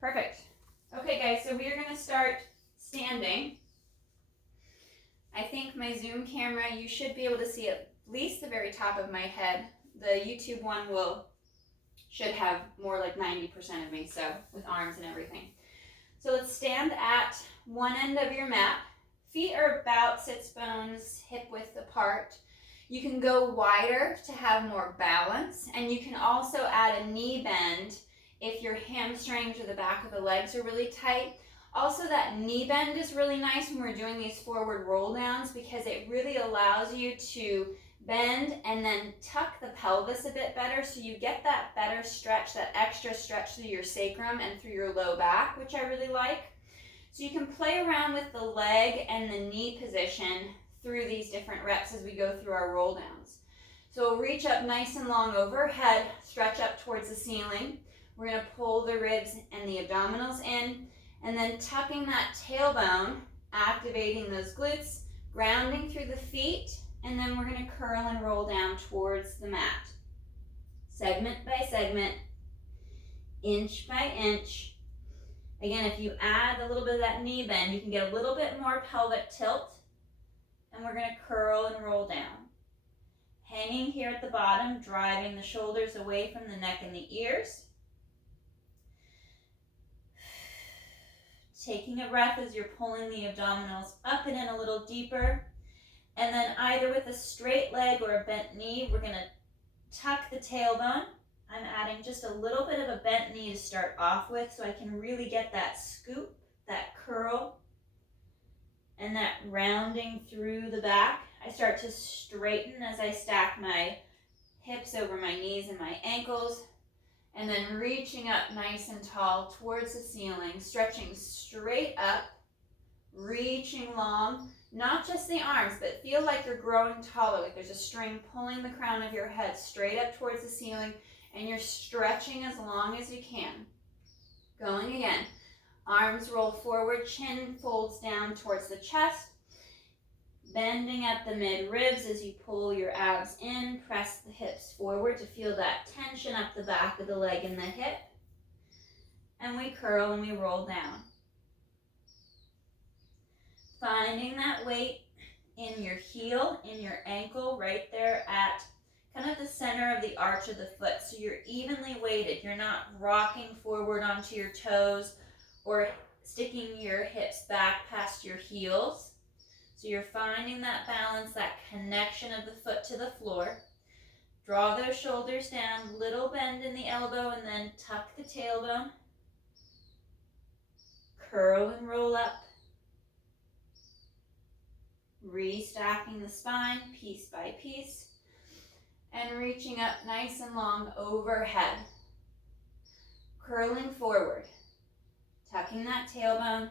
Perfect. Okay, guys, so we are going to start standing. I think my Zoom camera, you should be able to see at least the very top of my head. The YouTube one should have more like 90% of me, so with arms and everything. So let's stand at one end of your mat. Feet are about sits bones, hip width apart. You can go wider to have more balance, and you can also add a knee bend if your hamstrings or the back of the legs are really tight. Also, that knee bend is really nice when we're doing these forward roll downs because it really allows you to bend and then tuck the pelvis a bit better, so you get that better stretch, that extra stretch through your sacrum and through your low back, which I really like. So you can play around with the leg and the knee position through these different reps as we go through our roll downs. So we'll reach up nice and long overhead, stretch up towards the ceiling. We're going to pull the ribs and the abdominals in, and then tucking that tailbone, activating those glutes, grounding through the feet, and then we're going to curl and roll down towards the mat. Segment by segment, inch by inch. Again, if you add a little bit of that knee bend, you can get a little bit more pelvic tilt, and we're going to curl and roll down. Hanging here at the bottom, driving the shoulders away from the neck and the ears. Taking a breath as you're pulling the abdominals up and in a little deeper. And then either with a straight leg or a bent knee, we're going to tuck the tailbone. I'm adding just a little bit of a bent knee to start off with so I can really get that scoop, that curl, and that rounding through the back. I start to straighten as I stack my hips over my knees and my ankles, and then reaching up nice and tall towards the ceiling, stretching straight up, reaching long, not just the arms, but feel like you're growing taller, like there's a string pulling the crown of your head straight up towards the ceiling, and you're stretching as long as you can. Going again. Arms roll forward, chin folds down towards the chest, bending at the mid-ribs as you pull your abs in, press the hips forward to feel that tension up the back of the leg and the hip, and we curl and we roll down. Finding that weight in your heel, in your ankle, right there at kind of the center of the arch of the foot, so you're evenly weighted. You're not rocking forward onto your toes or sticking your hips back past your heels. So you're finding that balance, that connection of the foot to the floor. Draw those shoulders down, little bend in the elbow, and then tuck the tailbone. Curl and roll up. Restacking the spine piece by piece. And reaching up nice and long overhead. Curling forward. Tucking that tailbone.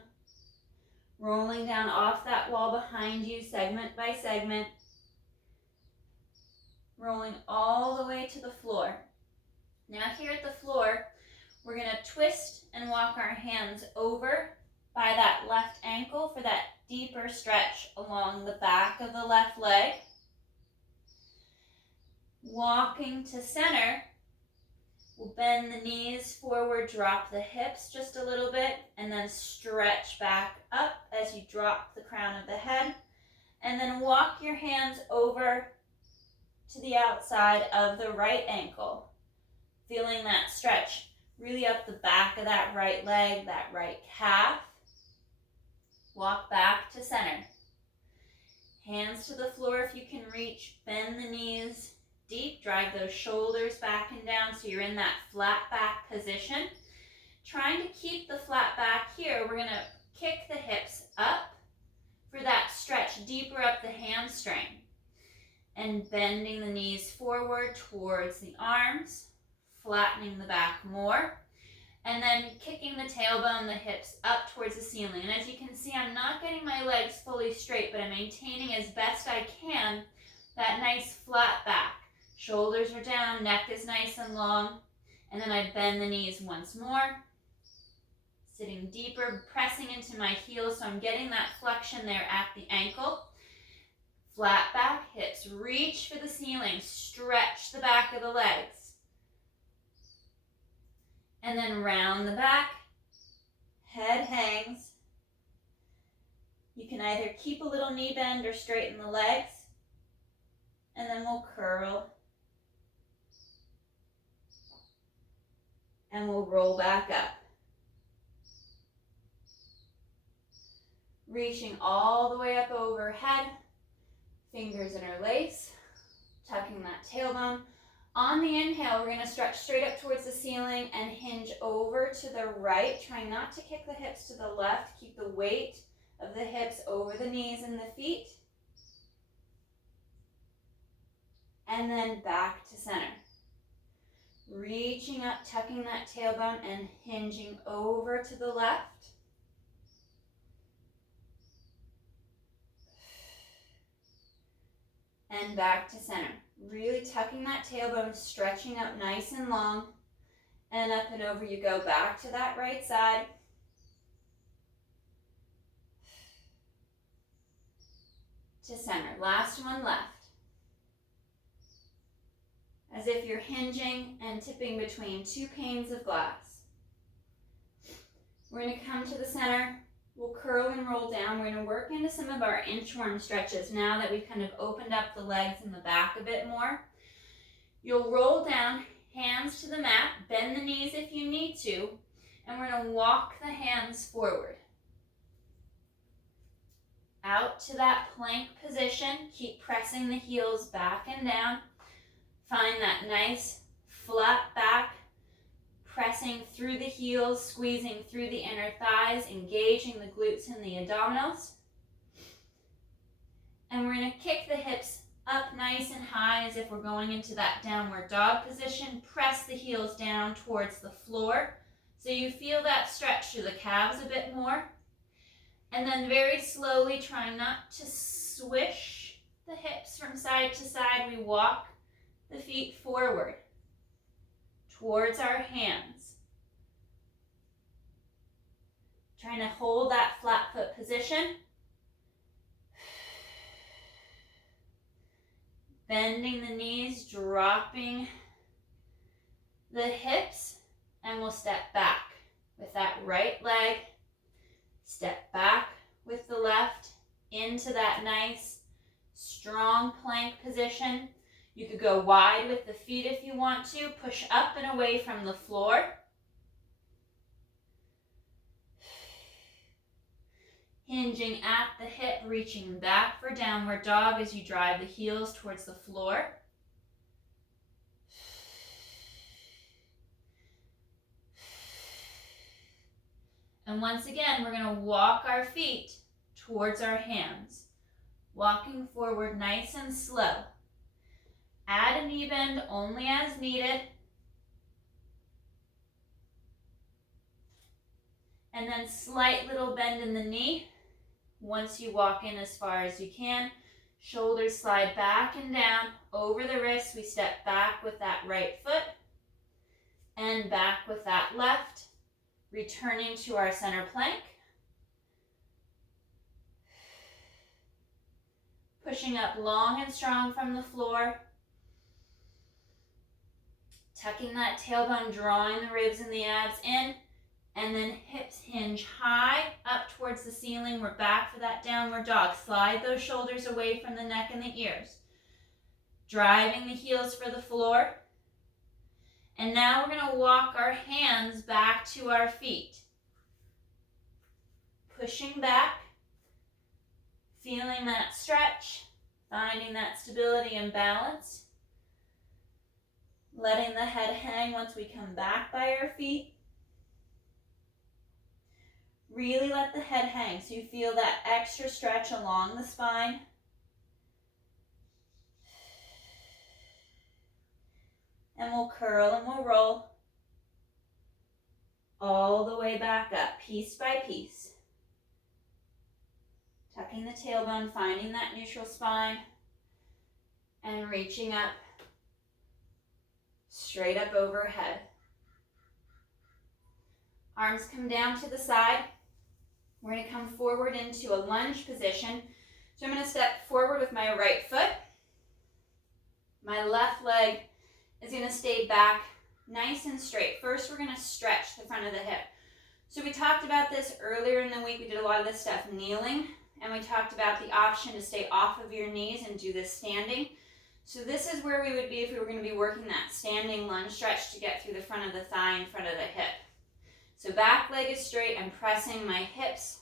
Rolling down off that wall behind you, segment by segment. Rolling all the way to the floor. Now here at the floor, we're going to twist and walk our hands over by that left ankle for that deeper stretch along the back of the left leg. Walking to center, we'll bend the knees forward, drop the hips just a little bit, and then stretch back up as you drop the crown of the head. And then walk your hands over to the outside of the right ankle, feeling that stretch really up the back of that right leg, that right calf. Walk back to center. Hands to the floor if you can reach. Bend the knees deep. Drive those shoulders back and down so you're in that flat back position. Trying to keep the flat back here, we're going to kick the hips up for that stretch deeper up the hamstring. And bending the knees forward towards the arms, flattening the back more. And then kicking the tailbone, the hips up towards the ceiling. And as you can see, I'm not getting my legs fully straight, but I'm maintaining as best I can that nice flat back. Shoulders are down, neck is nice and long. And then I bend the knees once more. Sitting deeper, pressing into my heels, so I'm getting that flexion there at the ankle. Flat back, hips reach for the ceiling. Stretch the back of the legs. And then round the back, Head hangs. You can either keep a little knee bend or straighten the legs. And then we'll curl. And we'll roll back up. Reaching all the way up overhead. Fingers interlace. Tucking that tailbone. On the inhale, we're going to stretch straight up towards the ceiling and hinge over to the right. Try not to kick the hips to the left. Keep the weight of the hips over the knees and the feet. And then back to center. Reaching up, tucking that tailbone and hinging over to the left. And back to center. Really tucking that tailbone, stretching up nice and long. And up and over you go, back to that right side. To center. Last one left. As if you're hinging and tipping between two panes of glass. We're going to come to the center. We'll curl and roll down. We're going to work into some of our inchworm stretches now that we've kind of opened up the legs and the back a bit more. You'll roll down, hands to the mat, bend the knees if you need to, and we're going to walk the hands forward. Out to that plank position. Keep pressing the heels back and down. Find that nice flat back, pressing through the heels, squeezing through the inner thighs, engaging the glutes and the abdominals. And we're going to kick the hips up nice and high as if we're going into that downward dog position. Press the heels down towards the floor so you feel that stretch through the calves a bit more. And then very slowly, trying not to swish the hips from side to side, we walk the feet forward towards our hands. Trying to hold that flat foot position. Bending the knees, dropping the hips, and we'll step back with that right leg. Step back with the left into that nice, strong plank position. You could go wide with the feet if you want to. Push up and away from the floor. Hinging at the hip, reaching back for downward dog as you drive the heels towards the floor. And once again, we're going to walk our feet towards our hands. Walking forward nice and slow. Add a knee bend only as needed. And then slight little bend in the knee. Once you walk in as far as you can, shoulders slide back and down. Over the wrists, we step back with that right foot. And back with that left. Returning to our center plank. Pushing up long and strong from the floor. Tucking that tailbone, drawing the ribs and the abs in. And then hips hinge high up towards the ceiling. We're back for that downward dog. Slide those shoulders away from the neck and the ears. Driving the heels for the floor. And now we're going to walk our hands back to our feet. Pushing back. Feeling that stretch. Finding that stability and balance. Letting the head hang once we come back by our feet. Really let the head hang so you feel that extra stretch along the spine. And we'll curl and we'll roll all the way back up, piece by piece. Tucking the tailbone, finding that neutral spine, and reaching up, straight up overhead. Arms come down to the side. We're going to come forward into a lunge position. So I'm going to step forward with my right foot. My left leg is going to stay back nice and straight. First, we're going to stretch the front of the hip. So we talked about this earlier in the week. We did a lot of this stuff kneeling, and we talked about the option to stay off of your knees and do this standing. So this is where we would be if we were going to be working that standing lunge stretch to get through the front of the thigh in front of the hip. So back leg is straight. I'm pressing my hips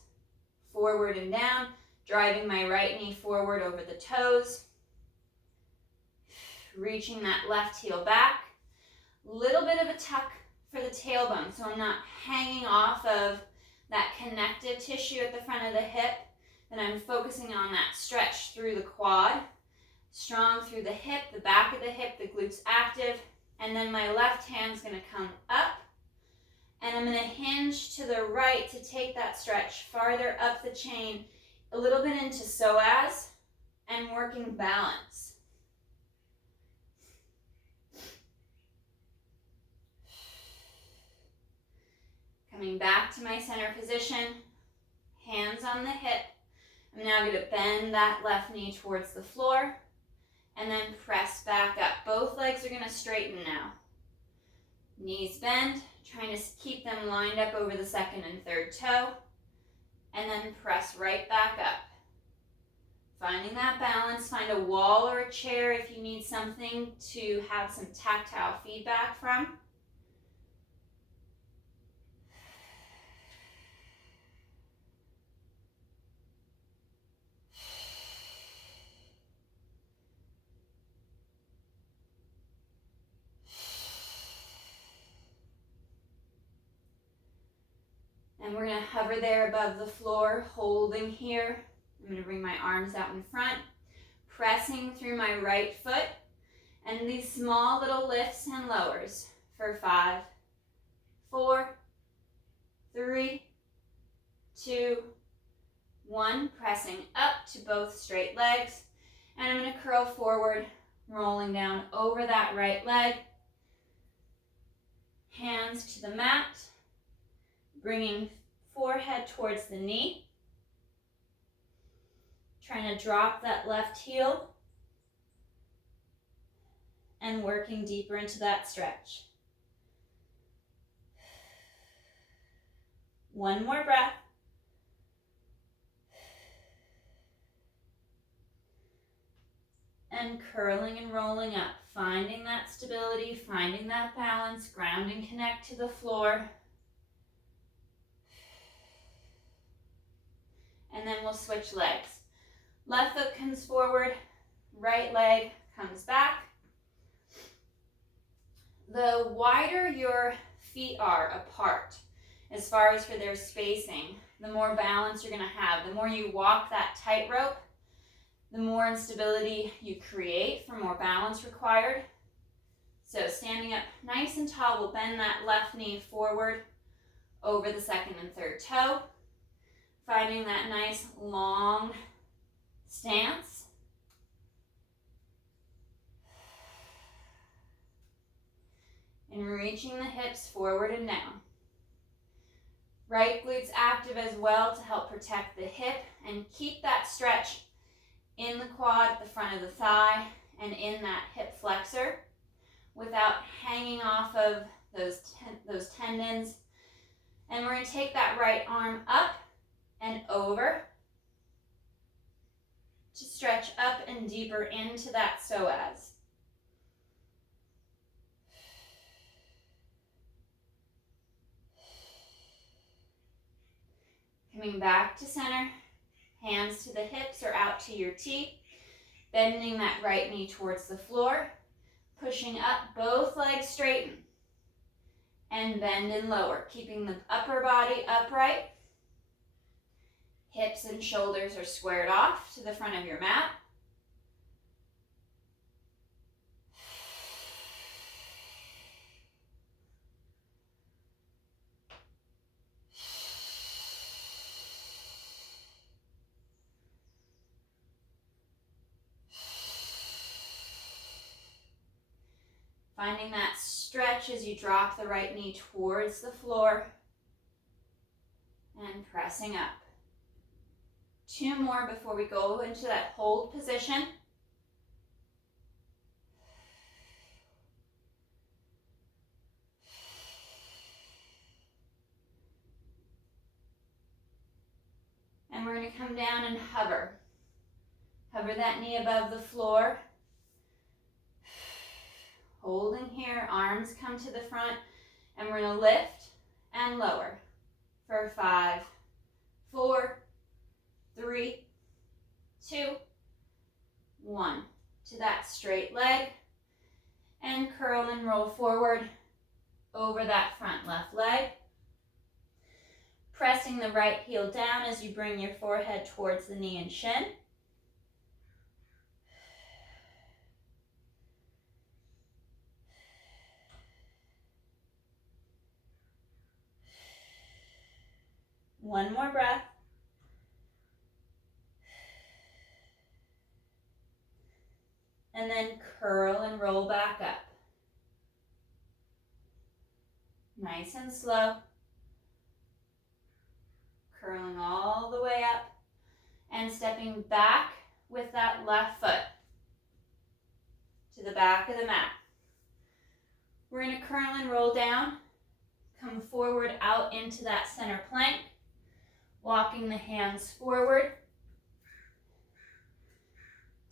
forward and down, driving my right knee forward over the toes, reaching that left heel back. Little bit of a tuck for the tailbone, so I'm not hanging off of that connective tissue at the front of the hip, and I'm focusing on that stretch through the quad, strong through the hip, the back of the hip, the glutes active, and then my left hand's going to come up, and I'm going to hinge to the right to take that stretch farther up the chain, a little bit into psoas, and working balance. Coming back to my center position, hands on the hip. I'm now going to bend that left knee towards the floor and then press back up. Both legs are going to straighten now. Knees bend, trying to keep them lined up over the second and third toe, and then press right back up. Finding that balance, find a wall or a chair if you need something to have some tactile feedback from. And we're going to hover there above the floor, holding here. I'm going to bring my arms out in front, pressing through my right foot, and these small little lifts and lowers for 5, 4, 3, 2, 1. Pressing up to both straight legs, and I'm going to curl forward, rolling down over that right leg. Hands to the mat, bringing forehead towards the knee. Trying to drop that left heel and working deeper into that stretch. One more breath. And curling and rolling up, finding that stability, finding that balance, ground and connect to the floor. And then we'll switch legs. Left foot comes forward, right leg comes back. The wider your feet are apart, as far as for their spacing, the more balance you're going to have. The more you walk that tightrope, the more instability you create, for more balance required. So standing up nice and tall, we'll bend that left knee forward over the second and third toe. Finding that nice long stance. And reaching the hips forward and down. Right glutes active as well to help protect the hip and keep that stretch in the quad, the front of the thigh, and in that hip flexor without hanging off of those tendons. And we're going to take that right arm up and over to stretch up and deeper into that psoas. Coming back to center, hands to the hips or out to your T, bending that right knee towards the floor, pushing up, both legs straighten, and bend and lower, keeping the upper body upright. Hips and shoulders are squared off to the front of your mat. Finding that stretch as you drop the right knee towards the floor and pressing up. 2 more before we go into that hold position. going to come down and hover. Hover that knee above the floor. Holding here, arms come to the front, and we're going to lift and lower for 5, 4, 3, 2, 1. To that straight leg, and curl and roll forward over that front left leg. Pressing the right heel down as you bring your forehead towards the knee and shin. One more breath. And then curl and roll back up. Nice and slow. Curling all the way up and stepping back with that left foot to the back of the mat. We're going to curl and roll down, come forward out into that center plank, walking the hands forward,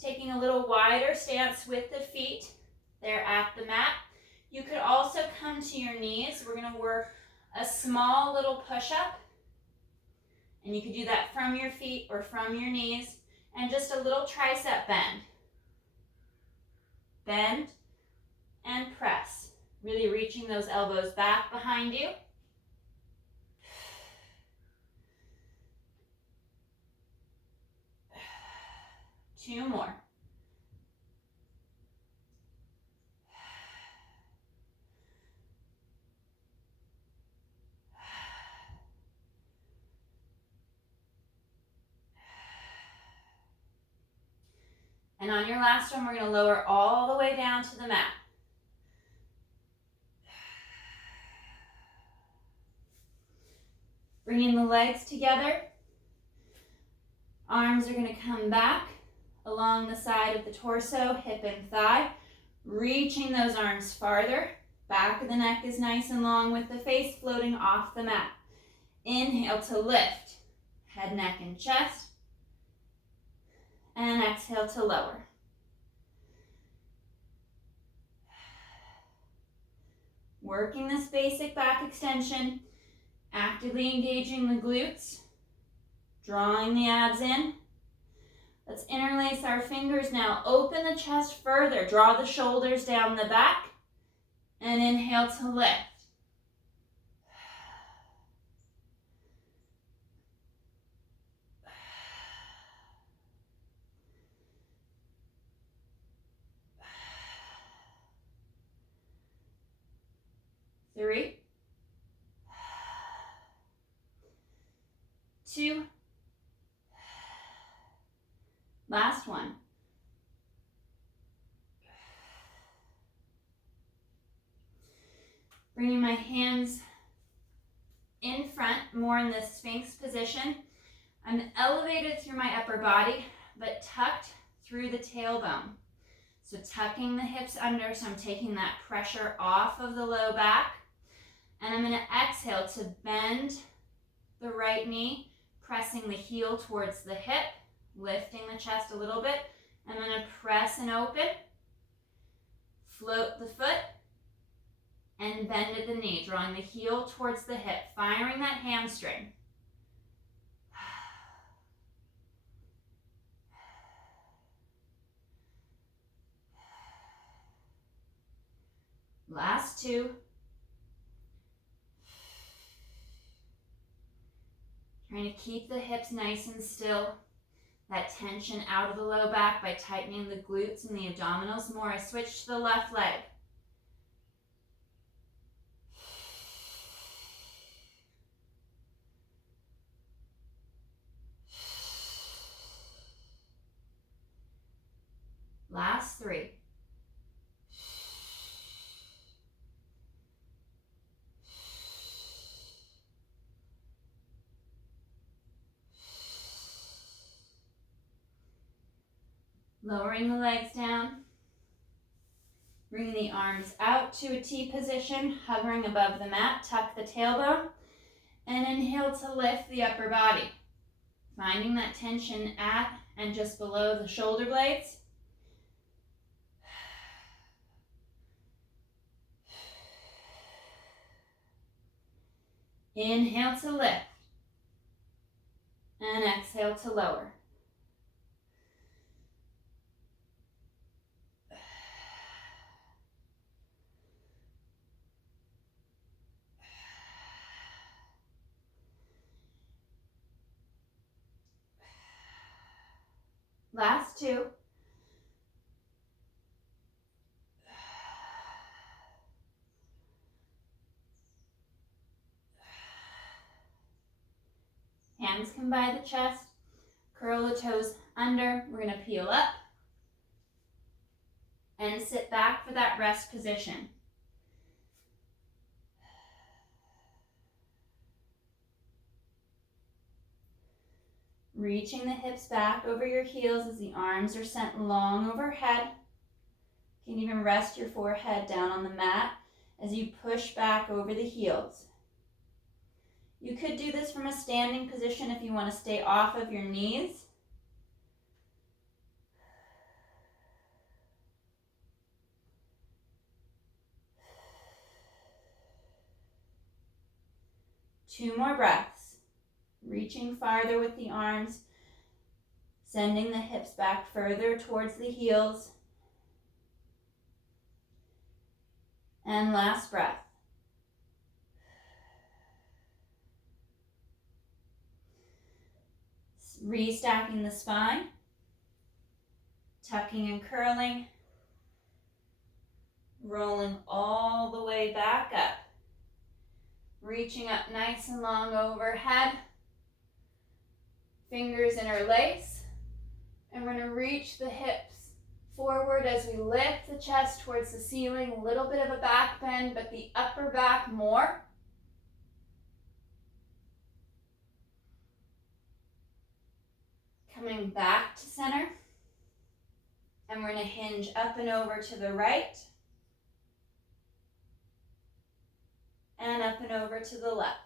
taking a little wider stance with the feet there at the mat. You could also come to your knees. We're going to work a small little push-up, and you could do that from your feet or from your knees, and just a little tricep bend. Bend and press, really reaching those elbows back behind you. Two more. And on your last one, we're going to lower all the way down to the mat. Bringing the legs together. Arms are going to come back along the side of the torso, hip and thigh. Reaching those arms farther. Back of the neck is nice and long with the face floating off the mat. Inhale to lift. Head, neck, and chest. And exhale to lower. Working this basic back extension, actively engaging the glutes, drawing the abs in. Let's interlace our fingers now. Open the chest further. Draw the shoulders down the back. And inhale to lift. Three, 2, last one. Bringing my hands in front, more in this Sphinx position. I'm elevated through my upper body, but tucked through the tailbone. So tucking the hips under, so I'm taking that pressure off of the low back. And I'm going to exhale to bend the right knee, pressing the heel towards the hip, lifting the chest a little bit. I'm going to press and open, float the foot, and bend at the knee, drawing the heel towards the hip, firing that hamstring. Last two. Trying to keep the hips nice and still. That tension out of the low back by tightening the glutes and the abdominals more. I switch to the left leg. Last three. Lowering the legs down, bringing the arms out to a T position, hovering above the mat, tuck the tailbone, and inhale to lift the upper body. Finding that tension at and just below the shoulder blades. Inhale to lift. And exhale to lower. Last two. Hands come by the chest. Curl the toes under. We're going to peel up. And sit back for that rest position. Reaching the hips back over your heels as the arms are sent long overhead. You can even rest your forehead down on the mat as you push back over the heels. You could do this from a standing position if you want to stay off of your knees. Two more breaths. Reaching farther with the arms, sending the hips back further towards the heels. And last breath. Restacking the spine, tucking and curling, rolling all the way back up. Reaching up nice and long overhead. Fingers interlace. And we're going to reach the hips forward as we lift the chest towards the ceiling. A little bit of a back bend, but the upper back more. Coming back to center. And we're going to hinge up and over to the right. And up and over to the left.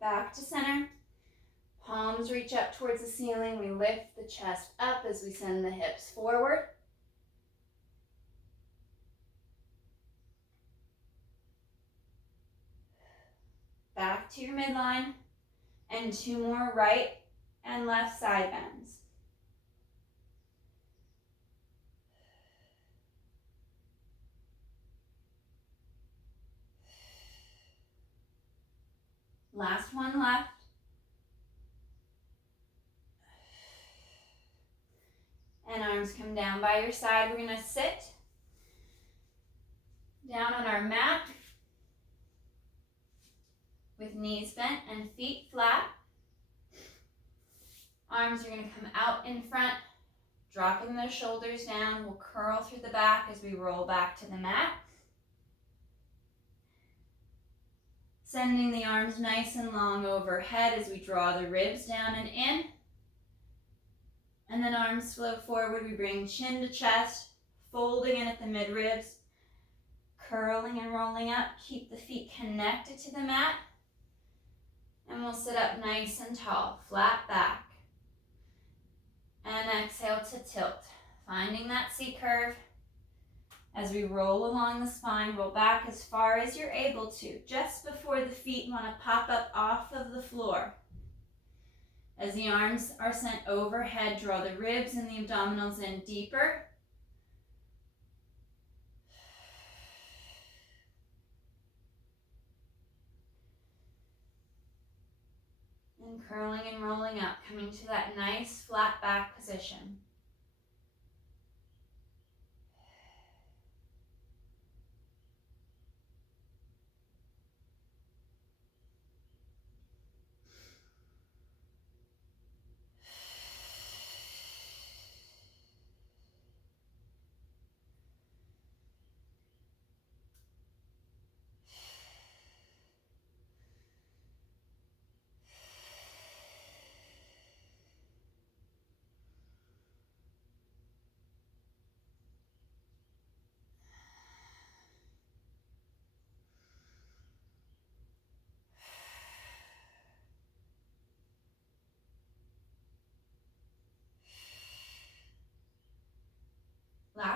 Back to center. Palms reach up towards the ceiling. We lift the chest up as we send the hips forward. Back to your midline. And two more right and left side bends. Last one left. And arms come down by your side. We're going to sit down on our mat with knees bent and feet flat. Arms are going to come out in front, dropping the shoulders down. We'll curl through the back as we roll back to the mat. Sending the arms nice and long overhead as we draw the ribs down and in. And then arms flow forward. We bring chin to chest, folding in at the midribs, curling and rolling up. Keep the feet connected to the mat. And we'll sit up nice and tall, flat back. And exhale to tilt, finding that C curve. As we roll along the spine, roll back as far as you're able to, just before the feet want to pop up off of the floor. As the arms are sent overhead, draw the ribs and the abdominals in deeper. And curling and rolling up, coming to that nice flat back position.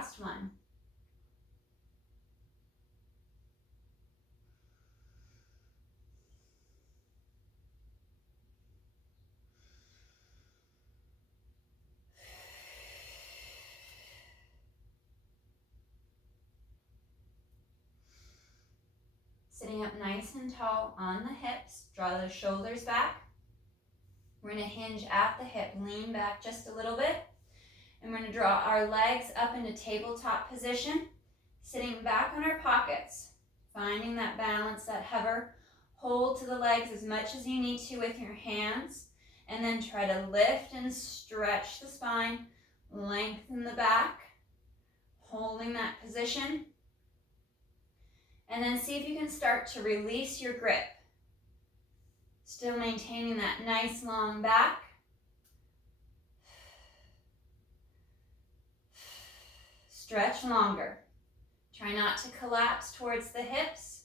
last one. Sitting up nice and tall on the hips, draw those shoulders back. We're going to hinge at the hip, lean back just a little bit, and we're going to draw our legs up into tabletop position, sitting back on our pockets, finding that balance, that hover. Hold to the legs as much as you need to with your hands, and then try to lift and stretch the spine, lengthen the back, holding that position, and then see if you can start to release your grip. Still maintaining that nice long back. Stretch longer. Try not to collapse towards the hips.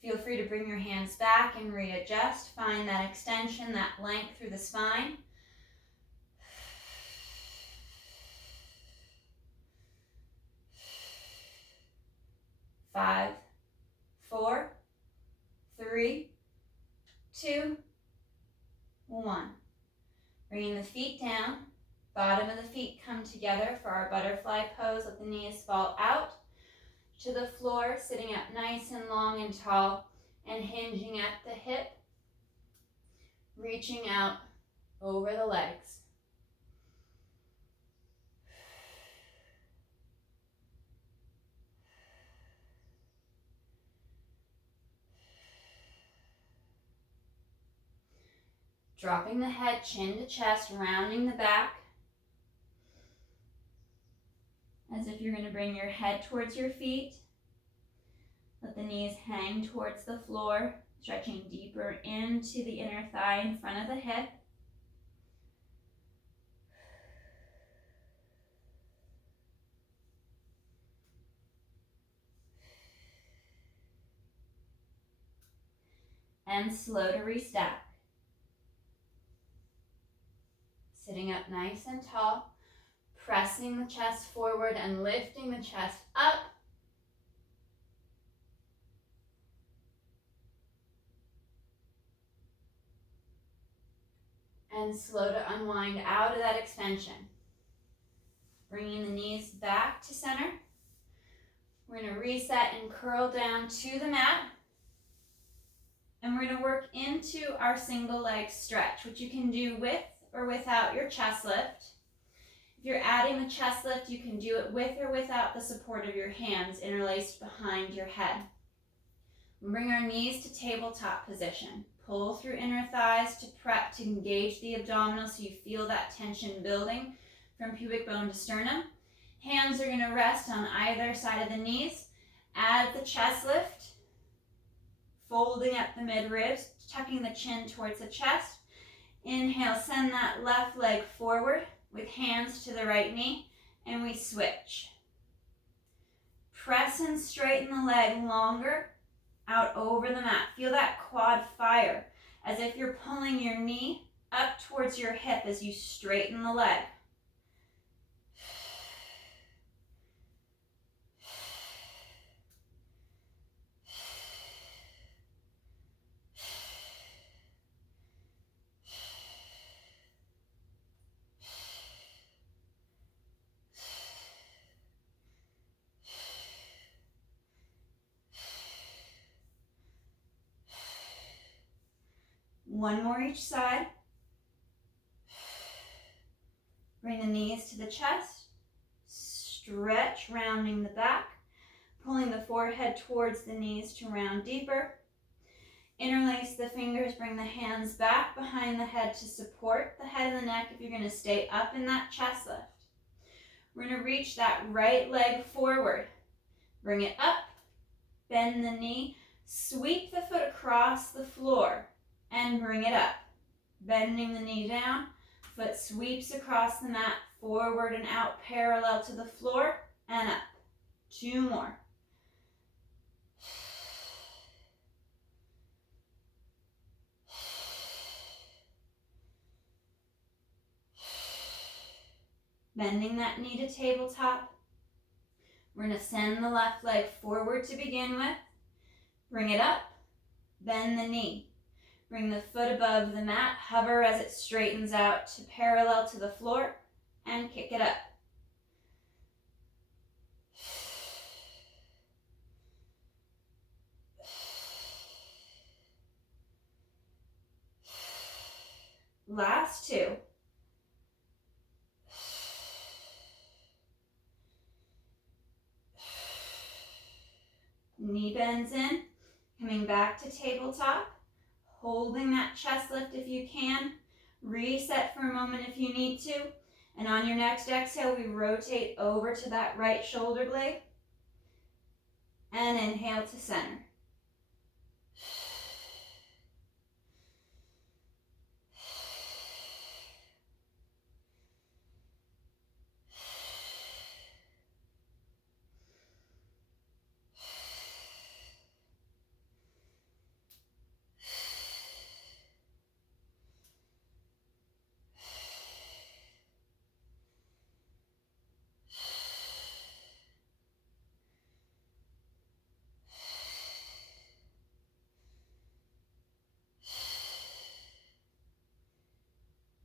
Feel free to bring your hands back and readjust. Find that extension, that length through the spine. Five, 4, 3, 2, 1. Bringing the feet down, bottom of the feet come together for our butterfly pose. Let the knees fall out to the floor, sitting up nice and long and tall, and hinging at the hip, reaching out over the legs. Dropping the head, chin to chest, rounding the back, as if you're going to bring your head towards your feet. Let the knees hang towards the floor, stretching deeper into the inner thigh in front of the hip. And slow to restack. Sitting up nice and tall, pressing the chest forward and lifting the chest up. And slow to unwind out of that extension. Bringing the knees back to center. We're going to reset and curl down to the mat. And we're going to work into our single leg stretch, which you can do with or without your chest lift. If you're adding the chest lift, you can do it with or without the support of your hands interlaced behind your head. We'll bring our knees to tabletop position. Pull through inner thighs to prep to engage the abdominal so you feel that tension building from pubic bone to sternum. Hands are going to rest on either side of the knees. Add the chest lift, folding up the mid-ribs, tucking the chin towards the chest. Inhale, send that left leg forward with hands to the right knee, and we switch. Press and straighten the leg longer out over the mat. Feel that quad fire as if you're pulling your knee up towards your hip as you straighten the leg. One more each side. Bring the knees to the chest. Stretch, rounding the back. Pulling the forehead towards the knees to round deeper. Interlace the fingers, bring the hands back behind the head to support the head and the neck if you're going to stay up in that chest lift. We're going to reach that right leg forward. Bring it up, bend the knee, sweep the foot across the floor, and bring it up. Bending the knee down, foot sweeps across the mat, forward and out, parallel to the floor, and up. 2 more. Bending that knee to tabletop, We're going to send the left leg forward to begin with. Bring it up, bend the knee. Bring the foot above the mat, hover as it straightens out to parallel to the floor, and kick it up. Last two. Knee bends in, coming back to tabletop, holding that chest lift if you can. Reset for a moment if you need to. And on your next exhale, we rotate over to that right shoulder blade. And inhale to center.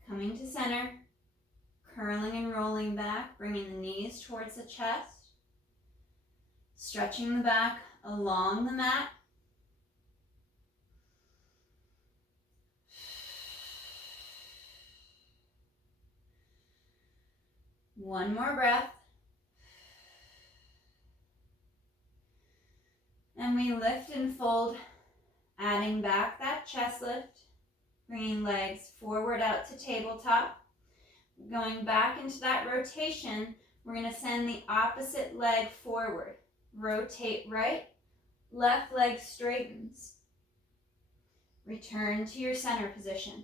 Coming to center, curling and rolling back, bringing the knees towards the chest, stretching the back along the mat. One more breath. And we lift and fold, adding back that chest lift. Bringing legs forward out to tabletop. Going back into that rotation, we're going to send the opposite leg forward. Rotate right, left leg straightens. Return to your center position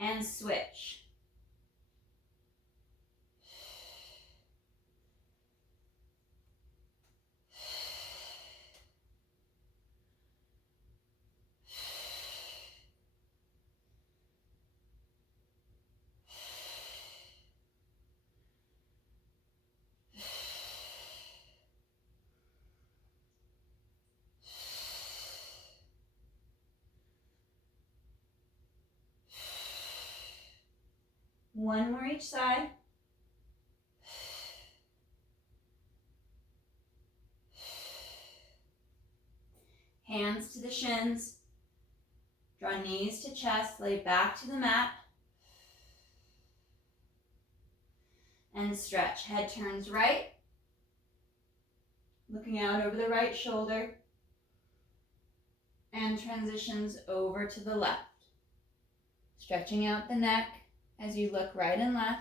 and switch. One more each side. Hands to the shins. Draw knees to chest, lay back to the mat. And stretch. Head turns right. Looking out over the right shoulder. And transitions over to the left. Stretching out the neck as you look right and left.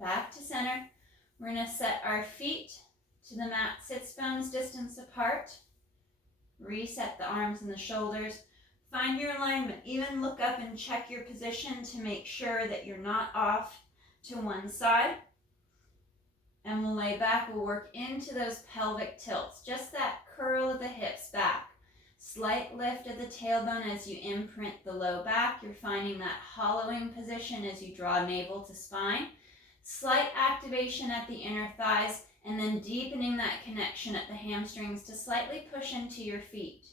Back to center. We're going to set our feet to the mat, sits bones distance apart. Reset the arms and the shoulders. Find your alignment. Even look up and check your position to make sure that you're not off to one side. And we'll lay back. We'll work into those pelvic tilts. Just that curl of the hips back. Slight lift of the tailbone as you imprint the low back. You're finding that hollowing position as you draw navel to spine. Slight activation at the inner thighs, and then deepening that connection at the hamstrings to slightly push into your feet.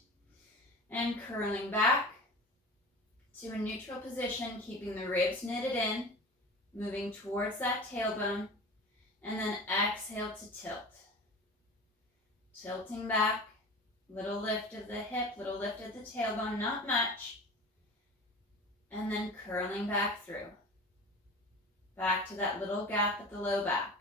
And curling back to a neutral position, keeping the ribs knitted in, moving towards that tailbone, and then exhale to tilt. Tilting back, little lift of the hip, little lift of the tailbone, not much, and then curling back through. Back to that little gap at the low back.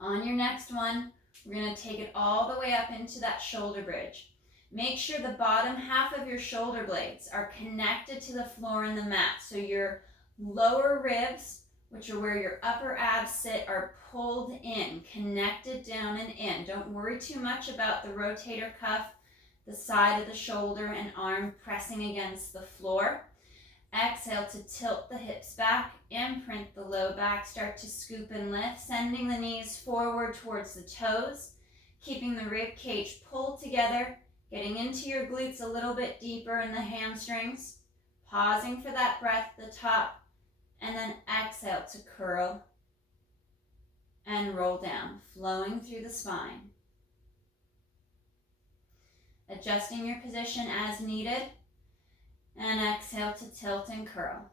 On your next one, we're going to take it all the way up into that shoulder bridge. Make sure the bottom half of your shoulder blades are connected to the floor and the mat. So your lower ribs, which are where your upper abs sit, are pulled in, connected down and in. Don't worry too much about the rotator cuff, the side of the shoulder and arm pressing against the floor. Exhale to tilt the hips back, imprint the low back, start to scoop and lift, sending the knees forward towards the toes, keeping the rib cage pulled together, getting into your glutes a little bit deeper in the hamstrings, pausing for that breath at the top, and then exhale to curl and roll down, flowing through the spine. Adjusting your position as needed, and exhale to tilt and curl.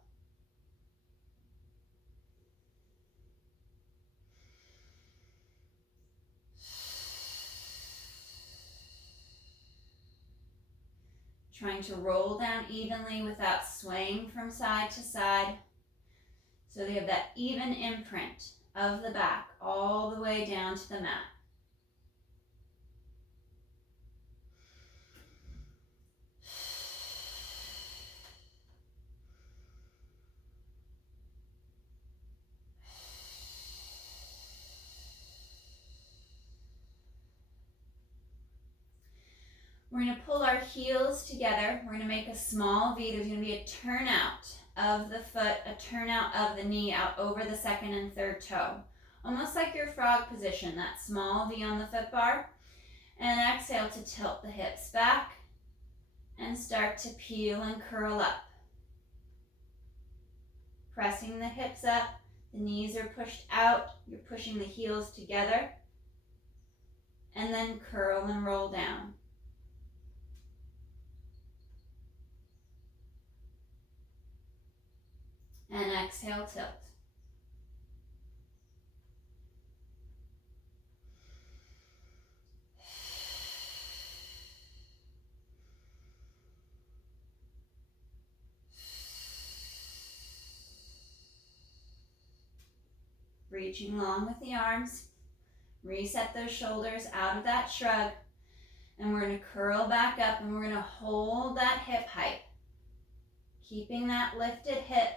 Trying to roll down evenly without swaying from side to side. So you have that even imprint of the back all the way down to the mat. We're going to pull our heels together. We're going to make a small V. There's going to be a turnout of the foot, a turnout of the knee out over the second and third toe. Almost like your frog position, that small V on the foot bar. And exhale to tilt the hips back and start to peel and curl up. Pressing the hips up, the knees are pushed out, you're pushing the heels together. And then curl and roll down. And exhale, tilt. Reaching long with the arms. Reset those shoulders out of that shrug. And we're going to curl back up and we're going to hold that hip height. Keeping that lifted hip.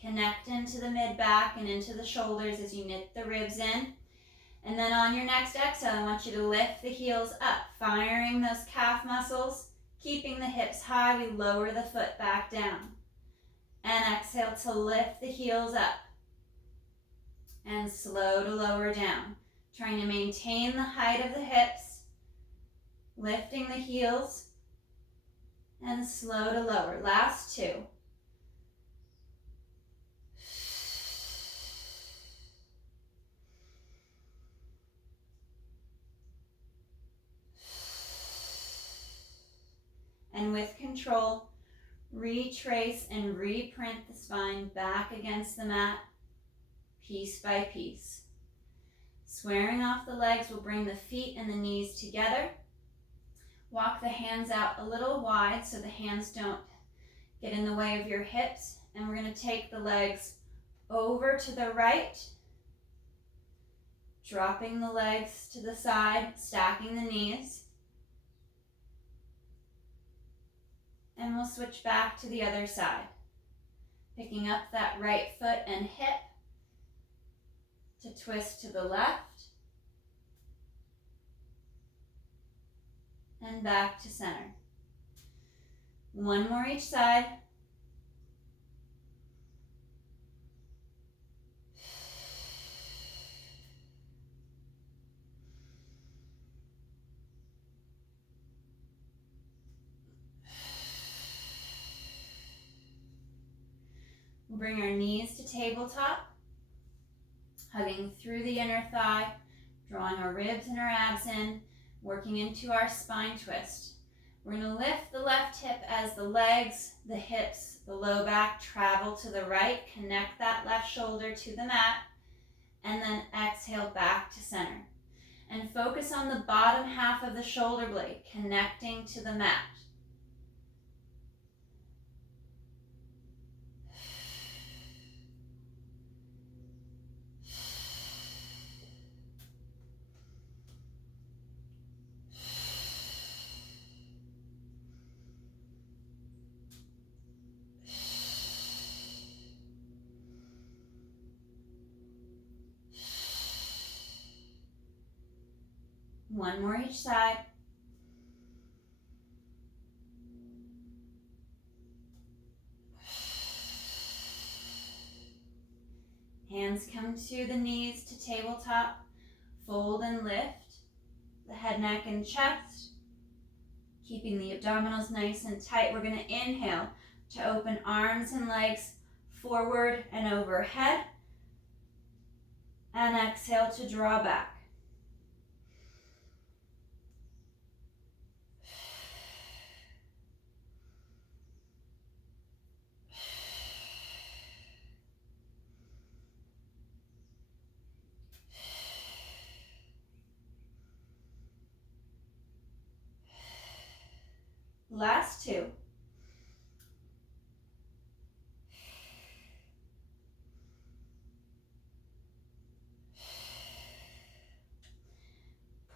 Connect into the mid-back and into the shoulders as you knit the ribs in. And then on your next exhale, I want you to lift the heels up, firing those calf muscles, keeping the hips high. We lower the foot back down. And exhale to lift the heels up. And slow to lower down. Trying to maintain the height of the hips, lifting the heels, and slow to lower. Last two. And with control, retrace and reprint the spine back against the mat, piece by piece. Squaring off the legs will bring the feet and the knees together. Walk the hands out a little wide so the hands don't get in the way of your hips. And we're going to take the legs over to the right, dropping the legs to the side, stacking the knees. And we'll switch back to the other side. Picking up that right foot and hip to twist to the left. And back to center. One more each side. We'll bring our knees to tabletop, hugging through the inner thigh, drawing our ribs and our abs in, working into our spine twist. We're going to lift the left hip as the legs, the hips, the low back travel to the right. Connect that left shoulder to the mat, and then exhale back to center. And focus on the bottom half of the shoulder blade, connecting to the mat. One more each side. Hands come to the knees to tabletop. Fold and lift the head, neck, and chest. Keeping the abdominals nice and tight. We're going to inhale to open arms and legs forward and overhead. And exhale to draw back. Last two.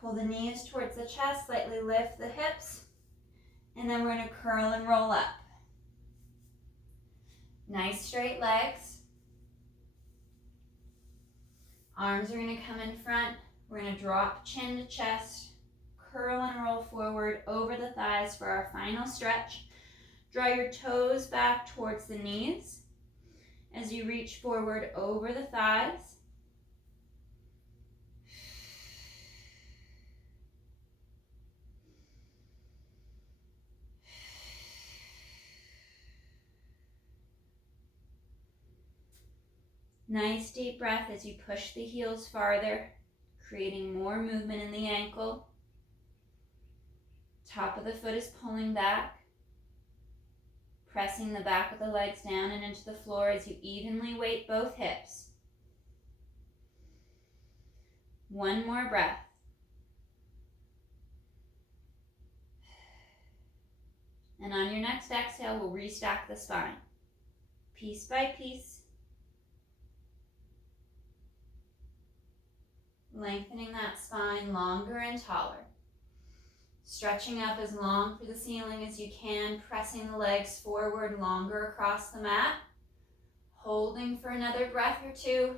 Pull the knees towards the chest, slightly lift the hips, and then we're going to curl and roll up. Nice straight legs. Arms are going to come in front. We're going to drop chin to chest, curl and roll forward over the thighs for our final stretch. Draw your toes back towards the knees as you reach forward over the thighs. Nice deep breath as you push the heels farther, creating more movement in the ankle. Top of the foot is pulling back, pressing the back of the legs down and into the floor as you evenly weight both hips. One more breath. And on your next exhale, we'll restack the spine, piece by piece. Lengthening that spine longer and taller. Stretching up as long through the ceiling as you can, pressing the legs forward longer across the mat. Holding for another breath or two.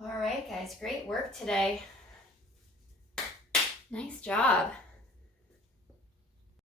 All right, guys, great work today. Nice job.